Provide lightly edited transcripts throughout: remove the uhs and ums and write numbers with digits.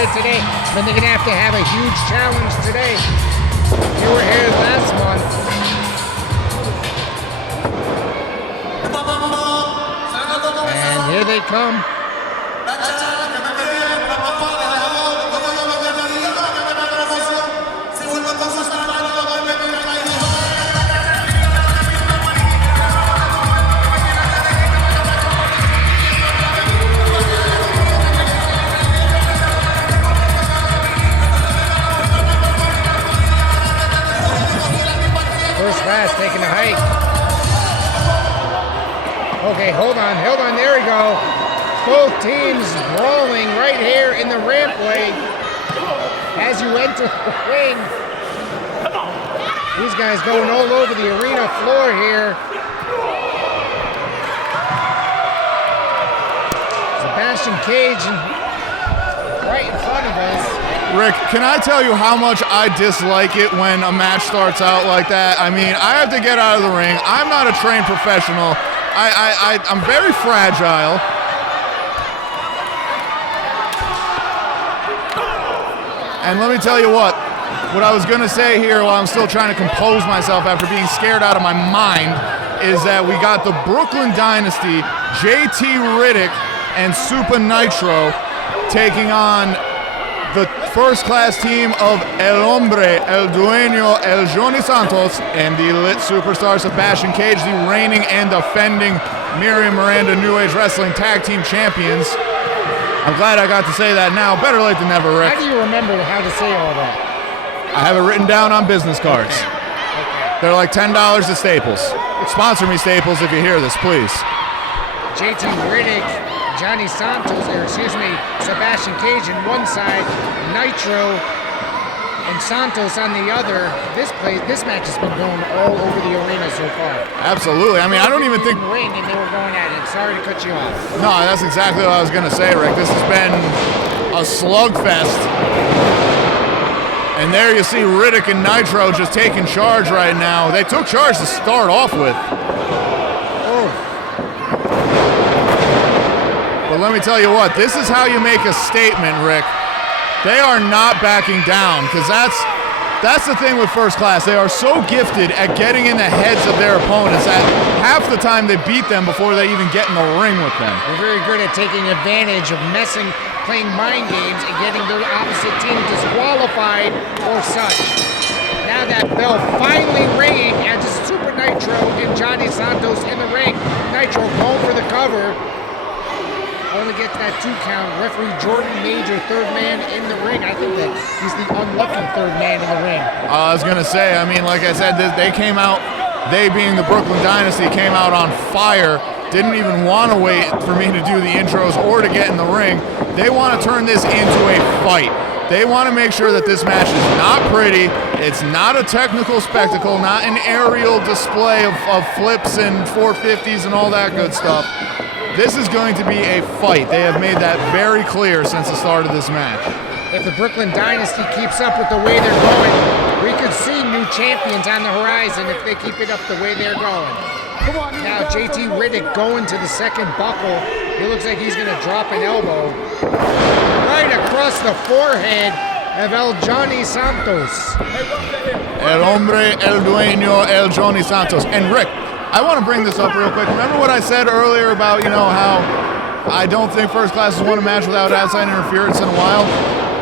here today, but they're going to have a huge challenge today. They were here last month. And here they come. First class taking a hike. Okay, hold on, there we go. Both teams brawling right here in the rampway. As you enter the ring, these guys going all over the arena floor here. Sebastian Cage right in front of us. Rick, can I tell you how much I dislike it when a match starts out like that? I mean, I have to get out of the ring. I'm not a trained professional. I'm very fragile. And let me tell you what I was going to say here while I'm still trying to compose myself after being scared out of my mind is that we got the Brooklyn Dynasty, JT Riddick and Supa Nitro taking on the first-class team of El Hombre, El Dueño, El Jhonny Santos, and the lit superstar Sebastian Cage, the reigning and defending Miriam Miranda New Age Wrestling Tag Team Champions. I'm glad I got to say that now. Better late than never, Rick. How do you remember how to say all that? I have it written down on business cards. Okay. They're like $10 at Staples. Sponsor me, Staples, if you hear this, please. JT Riddick, Jhonny Santos, or excuse me, Sebastian Cage on one side, Nitro and Santos on the other. This match has been going all over the arena so far. Absolutely. I mean, I don't even think... ring and they were going at it. Sorry to cut you off. No, that's exactly what I was going to say, Rick. This has been a slugfest. And there you see Riddick and Nitro just taking charge right now. They took charge to start off with. But let me tell you what, this is how you make a statement, Rick. They are not backing down, because that's the thing with first class. They are so gifted at getting in the heads of their opponents that half the time they beat them before they even get in the ring with them. They're very good at taking advantage of playing mind games and getting the opposite team disqualified or such. Now that bell finally ringing as Supa Nitro and Jhonny Santos in the ring. Nitro going for the cover. Only gets that 2 count. Referee Jordan Major, third man in the ring. I think that he's the unlucky third man in the ring. I was going to say, I mean, like I said, they came out, they being the Brooklyn Dynasty, came out on fire. Didn't even want to wait for me to do the intros or to get in the ring. They want to turn this into a fight. They want to make sure that this match is not pretty. It's not a technical spectacle, not an aerial display of flips and 450s and all that good stuff. This is going to be a fight. They have made that very clear since the start of this match. If the Brooklyn Dynasty keeps up with the way they're going, we could see new champions on the horizon if they keep it up the way they're going. Now JT Riddick going to the second buckle. He looks like he's going to drop an elbow right across the forehead of El Jhonny Santos. El Hombre, El Dueño, El Jhonny Santos. And Rick, I want to bring this up real quick. Remember what I said earlier about, how I don't think first class has won a match without outside interference in a while?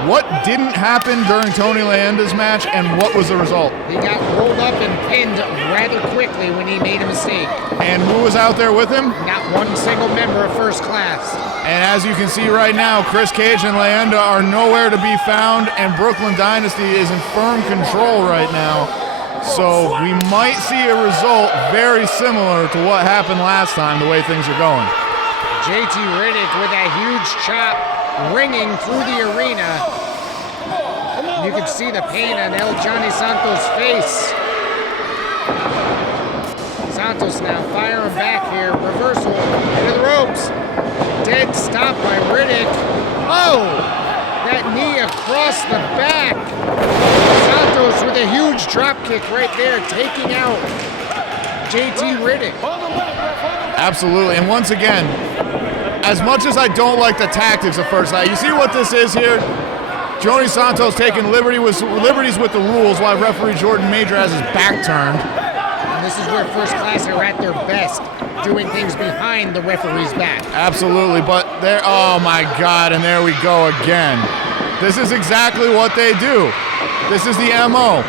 What didn't happen during Tony Leanda's match, and what was the result? He got rolled up and pinned rather quickly when he made a mistake. And who was out there with him? Not one single member of first class. And as you can see right now, Chris Cage and Leanda are nowhere to be found, and Brooklyn Dynasty is in firm control right now. So we might see a result very similar to what happened last time, the way things are going. JT Riddick with a huge chop ringing through the arena. You can see the pain on El Jhonny Santos' face. Santos now firing back here. Reversal into the ropes. Dead stop by Riddick. Oh! That knee across the back. Santos with a huge drop kick right there, taking out JT Riddick. Absolutely, and once again, as much as I don't like the tactics of first class, you see what this is here? Jhonny Santos taking liberties with the rules while referee Jordan Major has his back turned. And this is where First Class are at their best, doing things behind the referee's back. Absolutely, but there, oh my God, and there we go again. This is exactly what they do. This is the MO.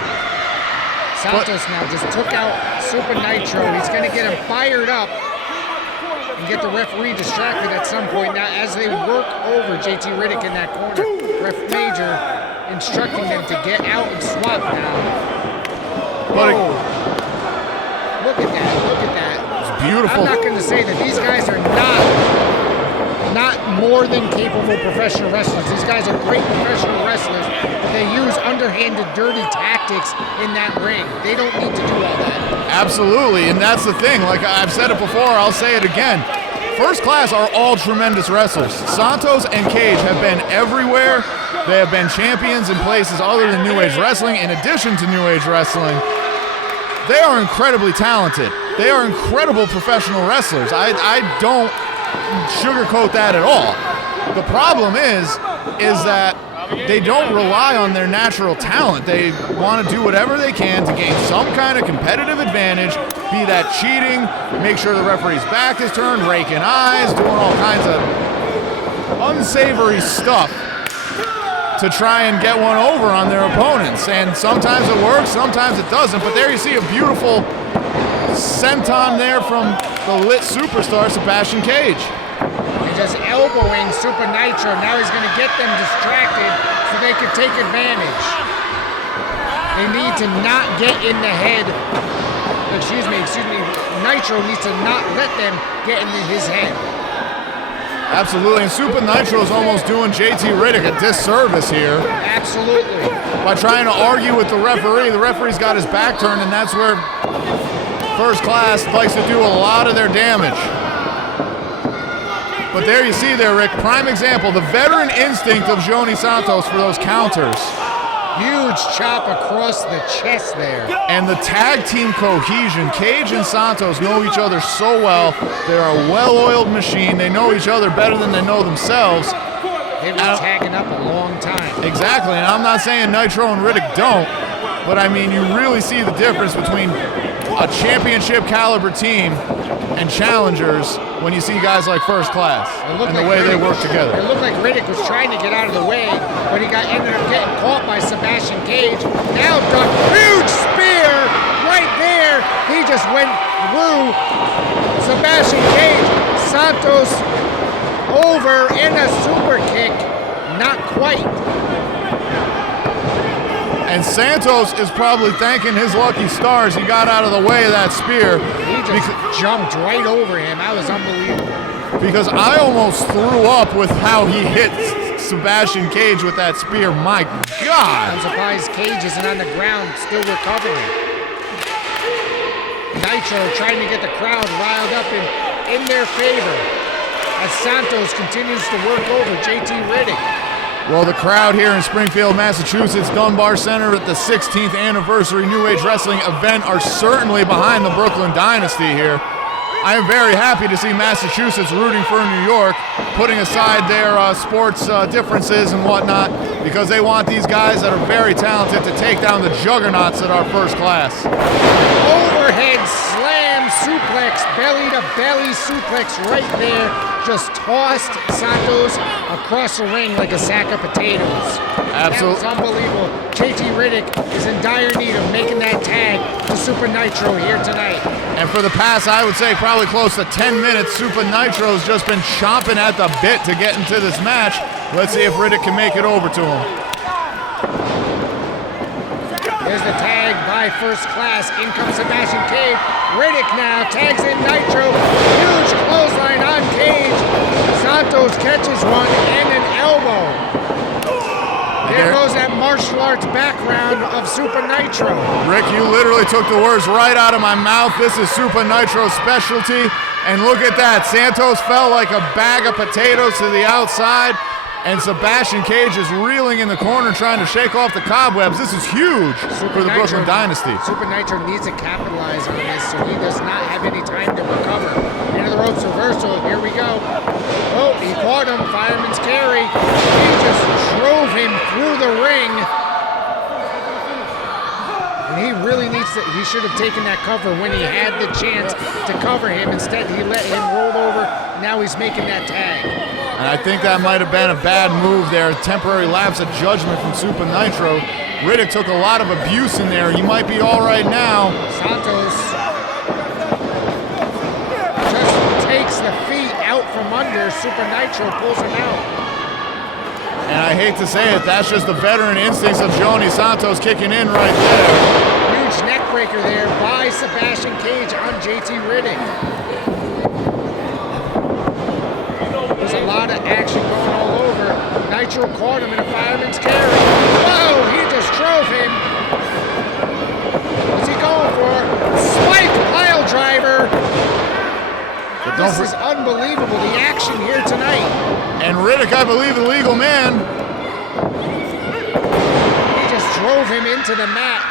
Santos now just took out Supa Nitro. He's going to get him fired up and get the referee distracted at some point. Now, as they work over JT Riddick in that corner, Ref Major instructing them to get out and swap now. Whoa. Look at that, look at that. It's beautiful. I'm not going to say that these guys are not more than capable professional wrestlers. These guys are great professional wrestlers, but they use underhanded, dirty tactics in that ring. They don't need to do all that. Absolutely, and that's the thing. Like I've said it before, I'll say it again. First Class are all tremendous wrestlers. Santos and Cage have been everywhere. They have been champions in places other than New Age Wrestling. In addition to New Age Wrestling, they are incredibly talented. They are incredible professional wrestlers. I don't sugarcoat that at all. The problem is that they don't rely on their natural talent. They want to do whatever they can to gain some kind of competitive advantage, be that cheating, make sure the referee's back is turned, raking eyes, doing all kinds of unsavory stuff to try and get one over on their opponents. And sometimes it works, sometimes it doesn't. But there you see a beautiful senton there from the lit superstar, Sebastian Cage. He's just elbowing Supa Nitro. Now he's going to get them distracted so they can take advantage. They need to not get in the head. Excuse me. Nitro needs to not let them get into his head. Absolutely, and Supa Nitro is almost doing JT Riddick a disservice here. Absolutely. By trying to argue with the referee. The referee's got his back turned, and that's where First Class likes to do a lot of their damage. But there you see there, Rick, prime example, the veteran instinct of Jhonny Santos for those counters. Huge chop across the chest there. And the tag team cohesion. Cage and Santos know each other so well. They're a well-oiled machine. They know each other better than they know themselves. They've been tagging up a long time. Exactly, and I'm not saying Nitro and Riddick don't, but I mean, you really see the difference between a championship caliber team and challengers when you see guys like First Class and the way they work together. It looked like Riddick was trying to get out of the way, but he ended up getting caught by Sebastian Cage. Now duck, huge spear right there. He just went through Sebastian Cage. Santos over in a super kick, not quite. And Santos is probably thanking his lucky stars he got out of the way of that spear. He just jumped right over him. That was unbelievable. Because I almost threw up with how he hit Sebastian Cage with that spear. My God! I'm surprised Cage isn't on the ground still recovering. Nitro trying to get the crowd riled up in their favor as Santos continues to work over JT Riddick. Well, the crowd here in Springfield, Massachusetts, Dunbar Center at the 16th anniversary New Age Wrestling event are certainly behind the Brooklyn Dynasty here. I am very happy to see Massachusetts rooting for New York, putting aside their sports differences and whatnot, because they want these guys that are very talented to take down the juggernauts that are First Class. Overhead slam suplex, belly to belly suplex right there. Just tossed Santos across the ring like a sack of potatoes. Absolutely. That was unbelievable. JT Riddick is in dire need of making that tag to Supa Nitro here tonight. And for the past, I would say, probably close to 10 minutes, Supa Nitro's just been chomping at the bit to get into this match. Let's see if Riddick can make it over to him. There's the tag by First Class. In comes Sebastian Cage. Riddick now tags in Nitro. Huge clothesline on Cage. Santos catches one and an elbow. There goes that martial arts background of Supa Nitro. Rick, you literally took the words right out of my mouth. This is Supa Nitro's specialty. And look at that. Santos fell like a bag of potatoes to the outside. And Sebastian Cage is reeling in the corner trying to shake off the cobwebs. This is huge for the Brooklyn Dynasty. Supa Nitro needs to capitalize on this so he does not have any time to recover. Into the ropes reversal. Here we go. Oh, he caught him. Fireman's carry. He just drove him through the ring. And he really needs to, he should have taken that cover when he had the chance to cover him. Instead, he let him roll over. Now he's making that tag. And I think that might have been a bad move there. Temporary lapse of judgment from Supa Nitro. Riddick took a lot of abuse in there. He might be all right now. Santos just takes the feet out from under. Supa Nitro pulls him out. And I hate to say it, that's just the veteran instincts of Jhonny Santos kicking in right there. Huge neck breaker there by Sebastian Cage on JT Riddick. There's a lot of action going all over. Nitro caught him in a fireman's carry. Whoa, he just drove him. What's he going for? Spike pile driver. This is unbelievable, the action here tonight. And Riddick, I believe, the legal man. He just drove him into the mat.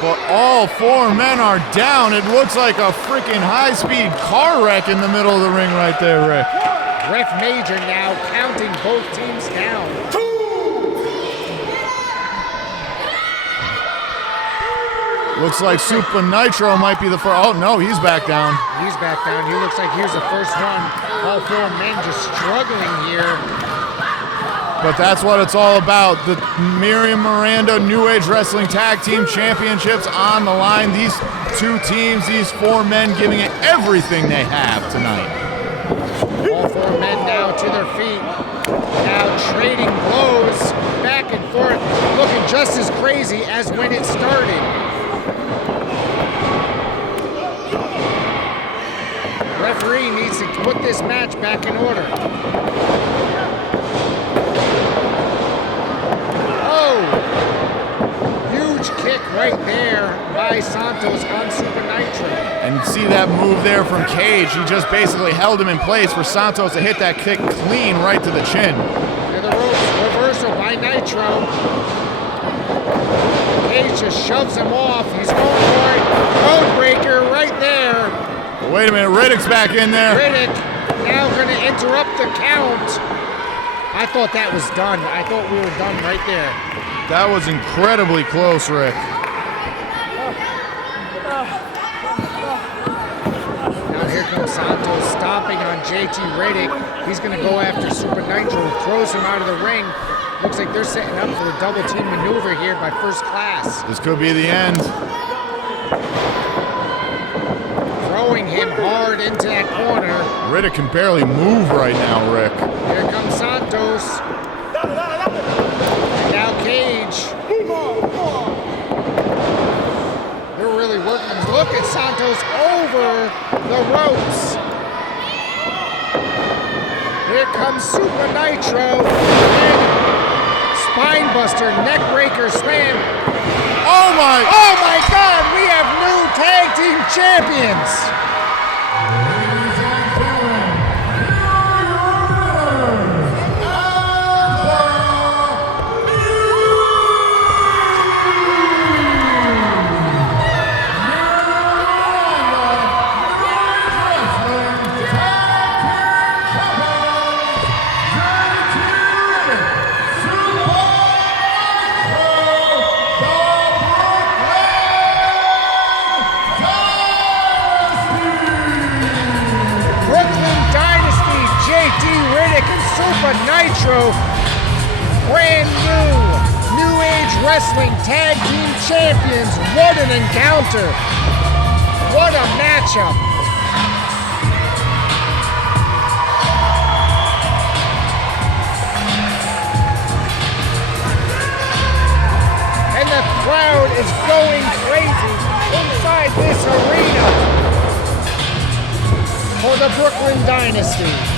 But all four men are down. It looks like a freaking high-speed car wreck in the middle of the ring right there, Rick. Ref Major now counting both teams down. Looks like Supa Nitro might be the first. Oh, no, he's back down. He's back down. He looks like here's the first one. All four men just struggling here. But that's what it's all about. The Miriam Miranda New Age Wrestling Tag Team Championships on the line. These two teams, these four men giving it everything they have tonight. All four men now to their feet. Now trading blows back and forth, looking just as crazy as when it started. Referee needs to put this match back in order. Oh! Huge kick right there by Santos on Supa Nitro. And you see that move there from Cage. He just basically held him in place for Santos to hit that kick clean right to the chin. To the ropes, reversal by Nitro. Cage just shoves him off. He's going for it. Roadbreaker right there. Wait a minute, Riddick's back in there. Riddick now going to interrupt the count. I thought that was done. I thought we were done right there. That was incredibly close, Rick. Now here comes Santos stomping on JT Riddick. He's going to go after Supa Nitro, throws him out of the ring. Looks like they're setting up for a double team maneuver here by First Class. This could be the end. Throwing him hard into that corner. Riddick can barely move right now, Rick. Here comes Santos. And now Cage. They're really working. Look at Santos over the ropes. Here comes Supa Nitro. And spinebuster, neckbreaker slam. Oh my God, we have new tag team champions. Nitro, brand new Age Wrestling Tag Team Champions. What an encounter. What a matchup. And the crowd is going crazy inside this arena for the Brooklyn Dynasty.